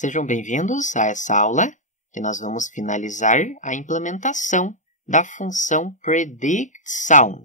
Sejam bem-vindos a essa aula, que nós vamos finalizar a implementação da função PredictSound.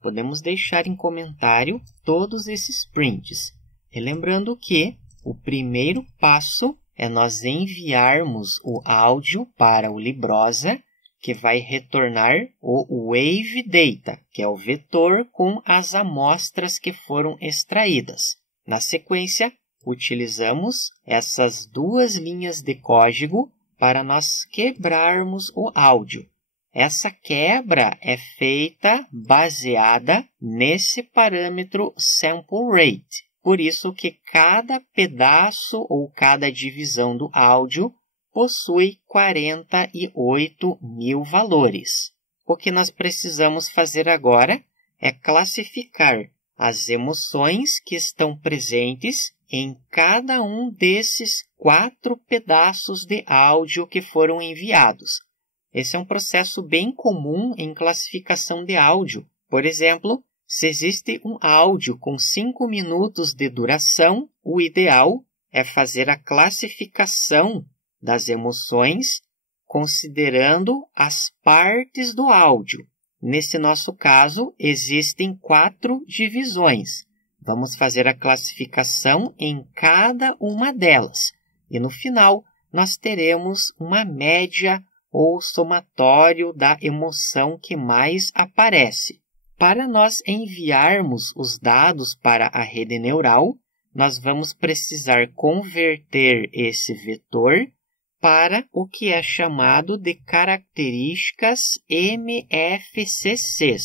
Podemos deixar em comentário todos esses prints. Relembrando que o primeiro passo é nós enviarmos o áudio para o Librosa, que vai retornar o Wave Data, que é o vetor com as amostras que foram extraídas. Na sequência, utilizamos essas duas linhas de código para nós quebrarmos o áudio. Essa quebra é feita baseada nesse parâmetro sample rate. Por isso que cada pedaço ou cada divisão do áudio possui 48.000 valores. O que nós precisamos fazer agora é classificar as emoções que estão presentes em cada um desses 4 pedaços de áudio que foram enviados. Esse é um processo bem comum em classificação de áudio. Por exemplo, se existe um áudio com 5 minutos de duração, o ideal é fazer a classificação das emoções considerando as partes do áudio. Nesse nosso caso, existem 4 divisões. Vamos fazer a classificação em cada uma delas. E no final, nós teremos uma média ou somatório da emoção que mais aparece. Para nós enviarmos os dados para a rede neural, nós vamos precisar converter esse vetor para o que é chamado de características MFCCs.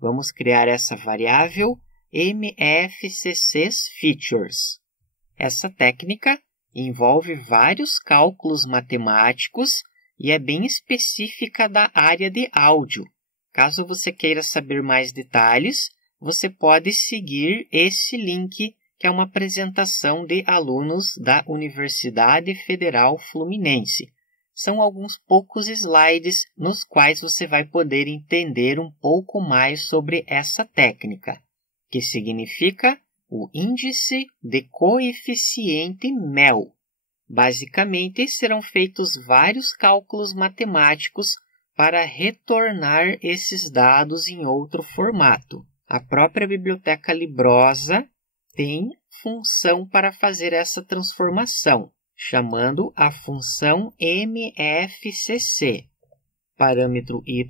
Vamos criar essa variável MFCCsFeatures. Essa técnica envolve vários cálculos matemáticos e é bem específica da área de áudio. Caso você queira saber mais detalhes, você pode seguir esse link, que é uma apresentação de alunos da Universidade Federal Fluminense. São alguns poucos slides nos quais você vai poder entender um pouco mais sobre essa técnica, que significa o índice de coeficiente MEL. Basicamente, serão feitos vários cálculos matemáticos para retornar esses dados em outro formato. A própria biblioteca Librosa tem função para fazer essa transformação, chamando a função MFCC. Parâmetro y,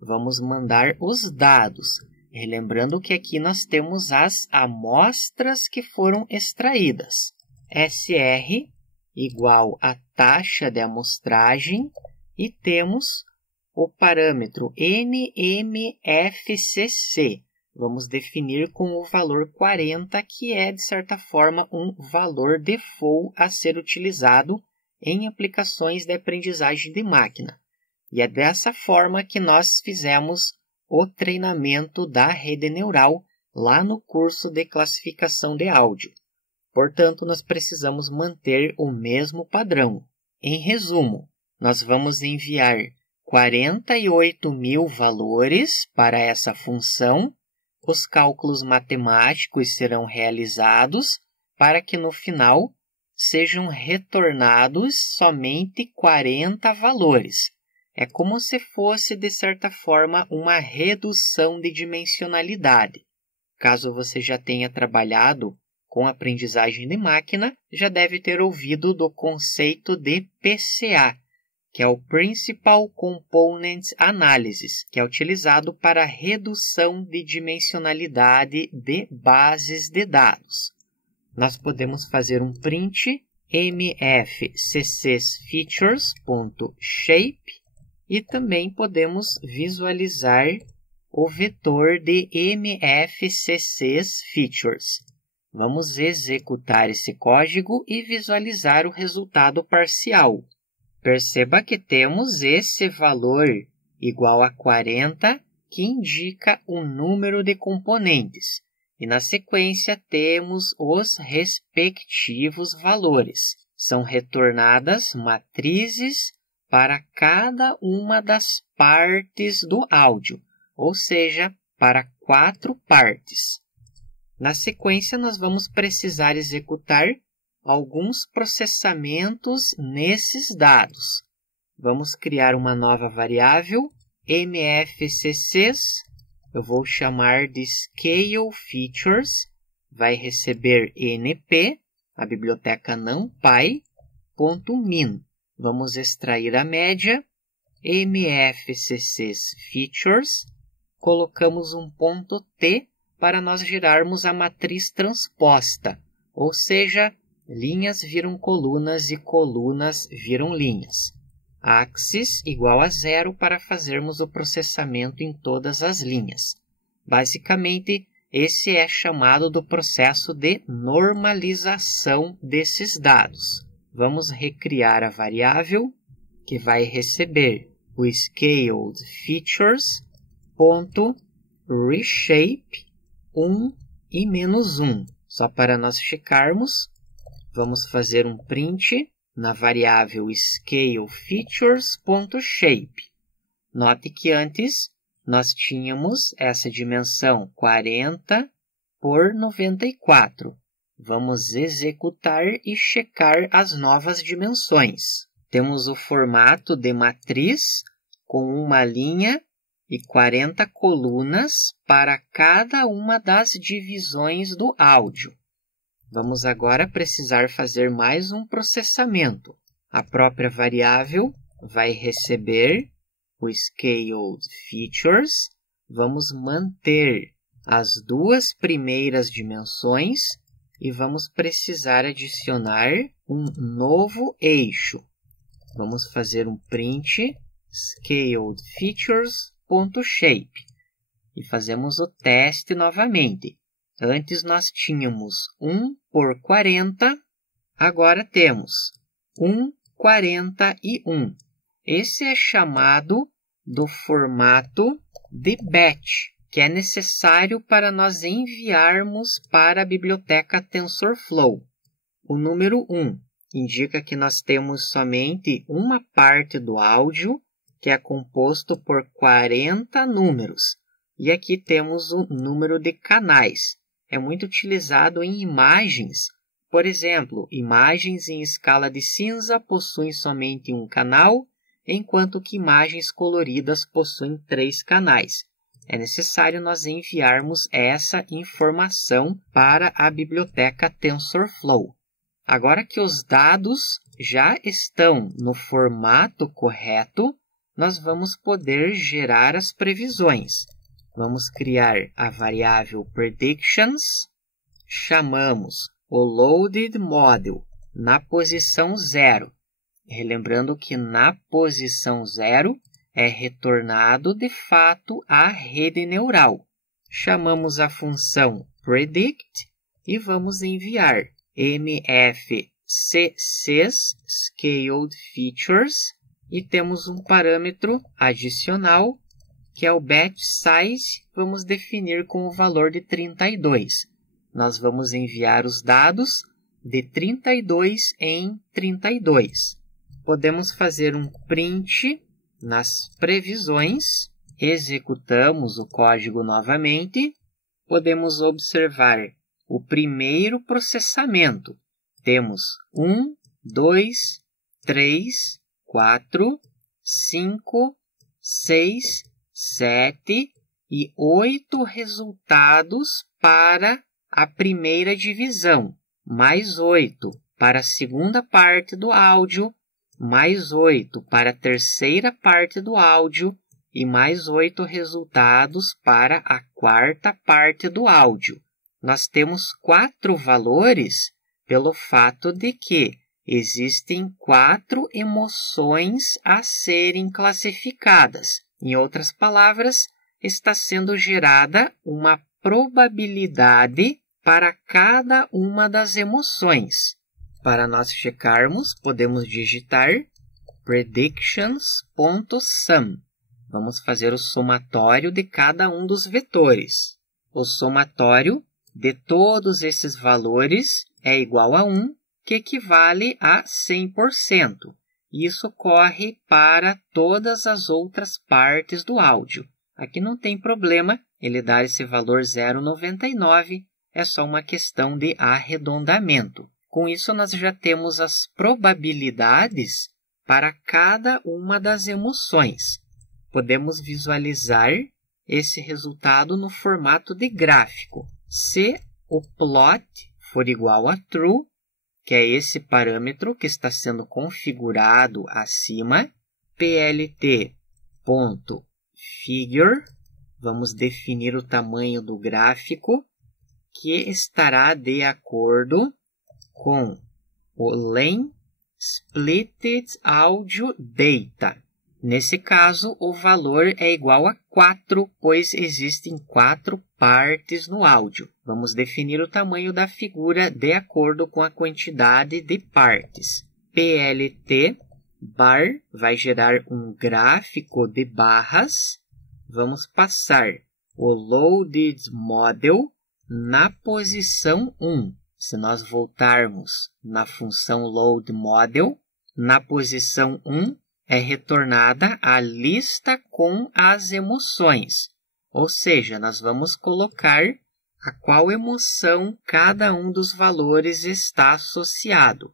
vamos mandar os dados. Relembrando que aqui nós temos as amostras que foram extraídas. SR igual a taxa de amostragem e temos o parâmetro NMFCC. Vamos definir com o valor 40, que é, de certa forma, um valor default a ser utilizado em aplicações de aprendizagem de máquina. E é dessa forma que nós fizemos o treinamento da rede neural lá no curso de classificação de áudio. Portanto, nós precisamos manter o mesmo padrão. Em resumo, nós vamos enviar 48.000 valores para essa função. Os cálculos matemáticos serão realizados para que no final sejam retornados somente 40 valores. É como se fosse, de certa forma, uma redução de dimensionalidade. Caso você já tenha trabalhado com aprendizagem de máquina, já deve ter ouvido do conceito de PCA, que é o Principal Component Analysis, que é utilizado para a redução de dimensionalidade de bases de dados. Nós podemos fazer um print mfccsFeatures.shape e também podemos visualizar o vetor de mfccsFeatures. Vamos executar esse código e visualizar o resultado parcial. Perceba que temos esse valor igual a 40, que indica o número de componentes. E na sequência temos os respectivos valores. São retornadas matrizes para cada uma das partes do áudio, ou seja, para 4 partes. Na sequência, nós vamos precisar executar alguns processamentos nesses dados. Vamos criar uma nova variável, mfccs, eu vou chamar de Scale Features, vai receber np, a biblioteca NumPy, .min. Vamos extrair a média, mfccs features, colocamos um ponto T para nós gerarmos a matriz transposta, ou seja, linhas viram colunas e colunas viram linhas. Axis igual a 0 para fazermos o processamento em todas as linhas. Basicamente, esse é chamado do processo de normalização desses dados. Vamos recriar a variável que vai receber o scaled features.reshape 1 e -1. Só para nós checarmos, vamos fazer um print na variável scaleFeatures.shape. Note que antes nós tínhamos essa dimensão 40 por 94. Vamos executar e checar as novas dimensões. Temos o formato de matriz com uma linha e 40 colunas para cada uma das divisões do áudio. Vamos agora precisar fazer mais um processamento. A própria variável vai receber o Scaled Features. Vamos manter as duas primeiras dimensões e vamos precisar adicionar um novo eixo. Vamos fazer um print ScaledFeatures.shape e fazemos o teste novamente. Antes nós tínhamos 1 por 40, agora temos 1, 41. Esse é chamado do formato de batch, que é necessário para nós enviarmos para a biblioteca TensorFlow. O número 1 indica que nós temos somente uma parte do áudio, que é composto por 40 números. E aqui temos o número de canais. É muito utilizado em imagens. Por exemplo, imagens em escala de cinza possuem somente um canal, enquanto que imagens coloridas possuem 3 canais. É necessário nós enviarmos essa informação para a biblioteca TensorFlow. Agora que os dados já estão no formato correto, nós vamos poder gerar as previsões. Vamos criar a variável predictions, chamamos o loaded model na posição 0. Relembrando que na posição 0 é retornado de fato a rede neural. Chamamos a função predict e vamos enviar mfccs scaled features e temos um parâmetro adicional que é o batch size, vamos definir com o valor de 32. Nós vamos enviar os dados de 32 em 32. Podemos fazer um print nas previsões, executamos o código novamente, podemos observar o primeiro processamento. Temos 1, 2, 3, 4, 5, 6, 7 e 8 resultados para a primeira divisão, mais 8 para a segunda parte do áudio, mais 8 para a terceira parte do áudio e mais 8 resultados para a quarta parte do áudio. Nós temos 4 valores pelo fato de que existem 4 emoções a serem classificadas. Em outras palavras, está sendo gerada uma probabilidade para cada uma das emoções. Para nós checarmos, podemos digitar predictions.sum. Vamos fazer o somatório de cada um dos vetores. O somatório de todos esses valores é igual a 1, que equivale a 100%. Isso corre para todas as outras partes do áudio. Aqui não tem problema ele dar esse valor 0,99, é só uma questão de arredondamento. Com isso, nós já temos as probabilidades para cada uma das emoções. Podemos visualizar esse resultado no formato de gráfico. Se o plot for igual a true, que é esse parâmetro que está sendo configurado acima, plt.figure, vamos definir o tamanho do gráfico, que estará de acordo com o len splitted audio data. Nesse caso, o valor é igual a 4, pois existem 4 partes no áudio. Vamos definir o tamanho da figura de acordo com a quantidade de partes. PLT bar vai gerar um gráfico de barras. Vamos passar o loaded model na posição 1. Se nós voltarmos na função load model, na posição 1 é retornada a lista com as emoções. Ou seja, nós vamos colocar a qual emoção cada um dos valores está associado.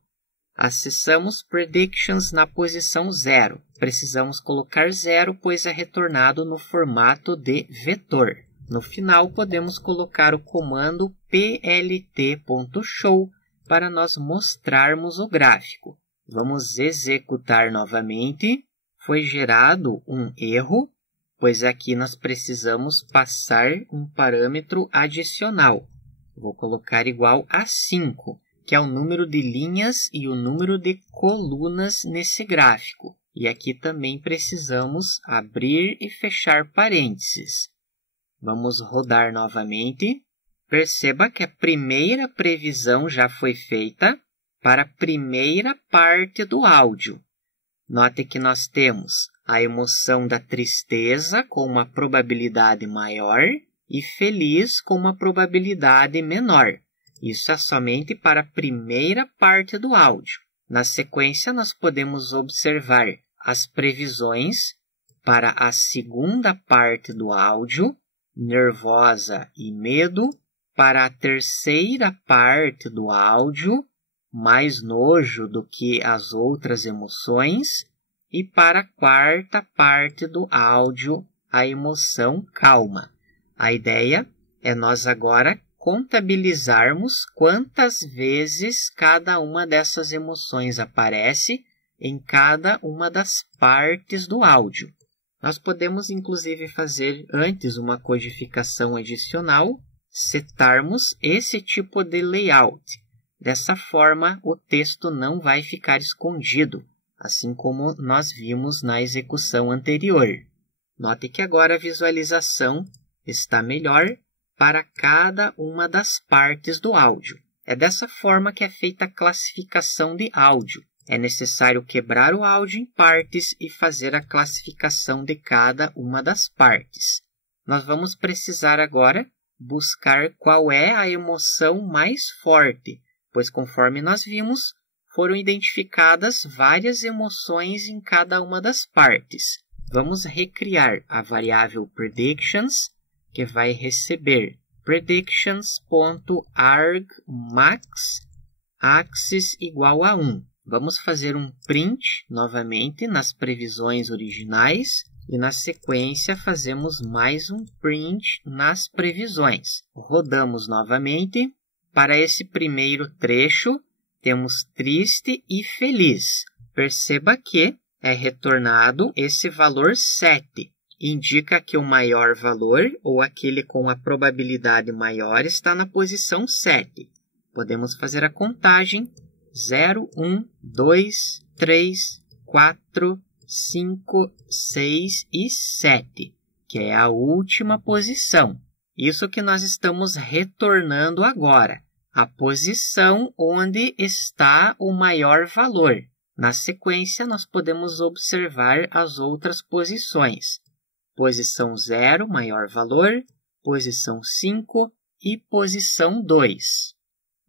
Acessamos Predictions na posição 0. Precisamos colocar 0, pois é retornado no formato de vetor. No final, podemos colocar o comando plt.show para nós mostrarmos o gráfico. Vamos executar novamente. Foi gerado um erro, pois aqui nós precisamos passar um parâmetro adicional. Vou colocar igual a 5, que é o número de linhas e o número de colunas nesse gráfico. E aqui também precisamos abrir e fechar parênteses. Vamos rodar novamente. Perceba que a primeira previsão já foi feita para a primeira parte do áudio. Note que nós temos a emoção da tristeza com uma probabilidade maior e feliz com uma probabilidade menor. Isso é somente para a primeira parte do áudio. Na sequência, nós podemos observar as previsões para a segunda parte do áudio, nervosa e medo, para a terceira parte do áudio, mais nojo do que as outras emoções, e para a quarta parte do áudio, a emoção calma. A ideia é nós agora contabilizarmos quantas vezes cada uma dessas emoções aparece em cada uma das partes do áudio. Nós podemos, inclusive, fazer antes uma codificação adicional, setarmos esse tipo de layout. Dessa forma, o texto não vai ficar escondido, assim como nós vimos na execução anterior. Note que agora a visualização está melhor para cada uma das partes do áudio. É dessa forma que é feita a classificação de áudio. É necessário quebrar o áudio em partes e fazer a classificação de cada uma das partes. Nós vamos precisar agora buscar qual é a emoção mais forte, pois conforme nós vimos, foram identificadas várias emoções em cada uma das partes. Vamos recriar a variável predictions, que vai receber predictions.argmax axis igual a 1. Vamos fazer um print novamente nas previsões originais e na sequência fazemos mais um print nas previsões. Rodamos novamente. Para esse primeiro trecho, temos triste e feliz. Perceba que é retornado esse valor 7. Indica que o maior valor, ou aquele com a probabilidade maior, está na posição 7. Podemos fazer a contagem 0, 1, 2, 3, 4, 5, 6 e 7, que é a última posição. Isso que nós estamos retornando agora, a posição onde está o maior valor. Na sequência, nós podemos observar as outras posições. Posição 0, maior valor, posição 5 e posição 2.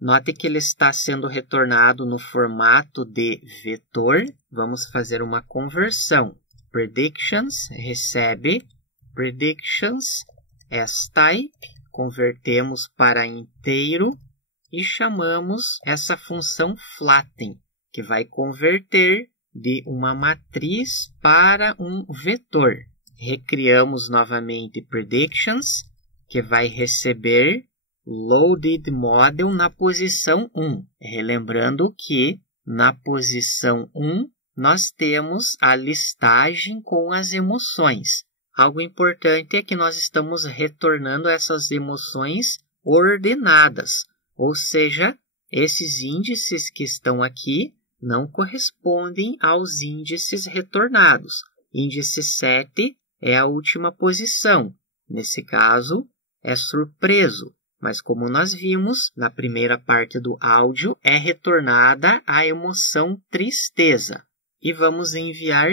Note que ele está sendo retornado no formato de vetor. Vamos fazer uma conversão. Predictions recebe predictions as type. Convertemos para inteiro e chamamos essa função flatten, que vai converter de uma matriz para um vetor. Recriamos novamente predictions, que vai receber loaded model na posição 1. Relembrando que na posição 1 nós temos a listagem com as emoções. Algo importante é que nós estamos retornando essas emoções ordenadas, ou seja, esses índices que estão aqui não correspondem aos índices retornados. Índice 7 é a última posição. Nesse caso, é surpreso. Mas como nós vimos, na primeira parte do áudio, é retornada a emoção tristeza. E vamos enviar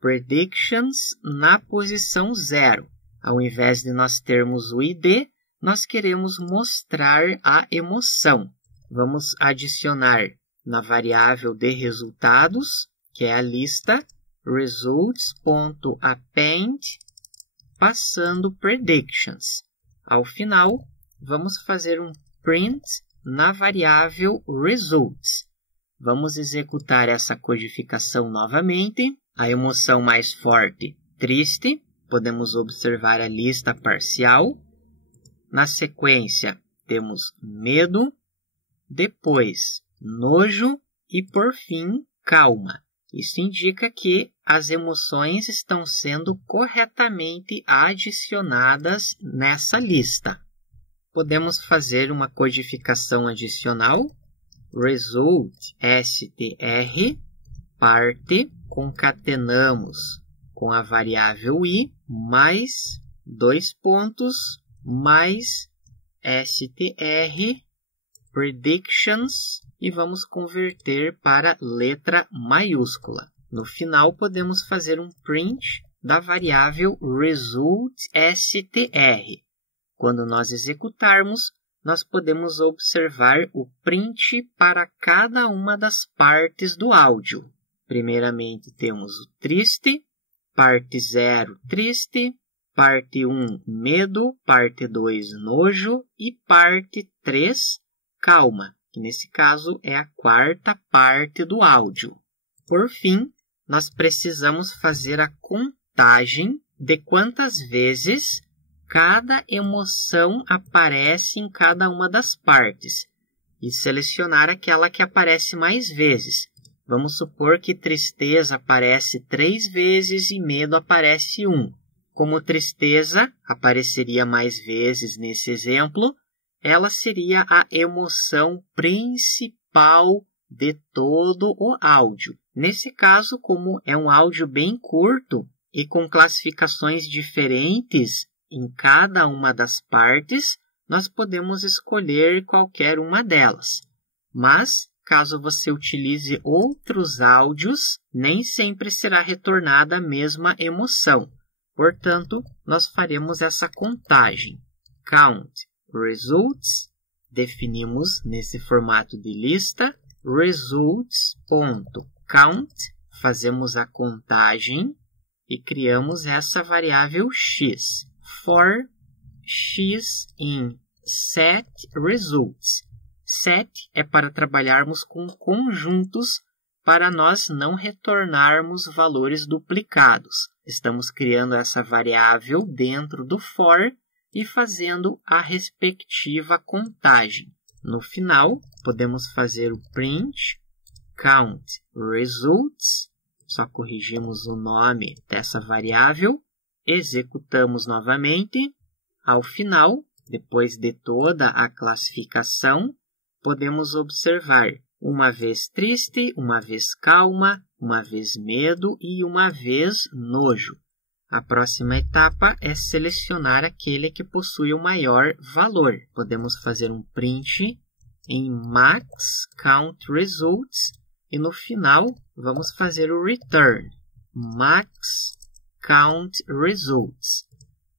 predictions na posição 0. Ao invés de nós termos o ID, nós queremos mostrar a emoção. Vamos adicionar na variável de resultados, que é a lista, results.append, passando predictions. Ao final, vamos fazer um print na variável results. Vamos executar essa codificação novamente. A emoção mais forte, triste. Podemos observar a lista parcial. Na sequência, temos medo. Depois, nojo e, por fim, calma. Isso indica que as emoções estão sendo corretamente adicionadas nessa lista. Podemos fazer uma codificação adicional. Result str parte, concatenamos com a variável i, mais 2 pontos, mais str predictions, e vamos converter para letra maiúscula. No final, podemos fazer um print da variável resultStr. Quando nós executarmos, nós podemos observar o print para cada uma das partes do áudio. Primeiramente, temos o triste, parte 0, triste, parte 1, medo, parte 2, nojo e parte 3, calma, que nesse caso é a quarta parte do áudio. Por fim, nós precisamos fazer a contagem de quantas vezes cada emoção aparece em cada uma das partes e selecionar aquela que aparece mais vezes. Vamos supor que tristeza aparece 3 vezes e medo aparece 1. Como tristeza apareceria mais vezes nesse exemplo, ela seria a emoção principal de todo o áudio. Nesse caso, como é um áudio bem curto e com classificações diferentes em cada uma das partes, nós podemos escolher qualquer uma delas. Mas, caso você utilize outros áudios, nem sempre será retornada a mesma emoção. Portanto, nós faremos essa contagem. Count results, definimos nesse formato de lista, results.count, fazemos a contagem e criamos essa variável x. For x in set results. Set é para trabalharmos com conjuntos para nós não retornarmos valores duplicados. Estamos criando essa variável dentro do for e fazendo a respectiva contagem. No final, podemos fazer o print count results. Só corrigimos o nome dessa variável. Executamos novamente. Ao final, depois de toda a classificação, podemos observar uma vez triste, uma vez calma, uma vez medo e uma vez nojo. A próxima etapa é selecionar aquele que possui o maior valor. Podemos fazer um print em max count results e no final vamos fazer o return max count results.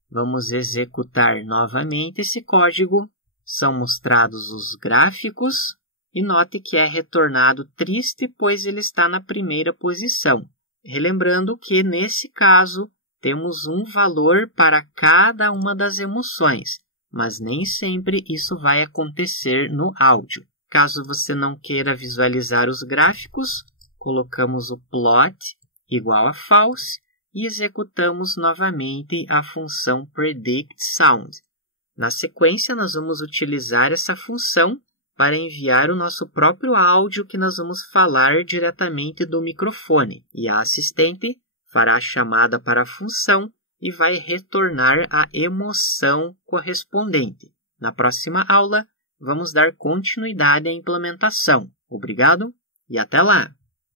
Vamos executar novamente esse código. São mostrados os gráficos e note que é retornado triste, pois ele está na primeira posição. Relembrando que, nesse caso, temos um valor para cada uma das emoções, mas nem sempre isso vai acontecer no áudio. Caso você não queira visualizar os gráficos, colocamos o plot igual a false e executamos novamente a função predictSound. Na sequência, nós vamos utilizar essa função para enviar o nosso próprio áudio que nós vamos falar diretamente do microfone. E a assistente fará a chamada para a função e vai retornar a emoção correspondente. Na próxima aula, vamos dar continuidade à implementação. Obrigado e até lá!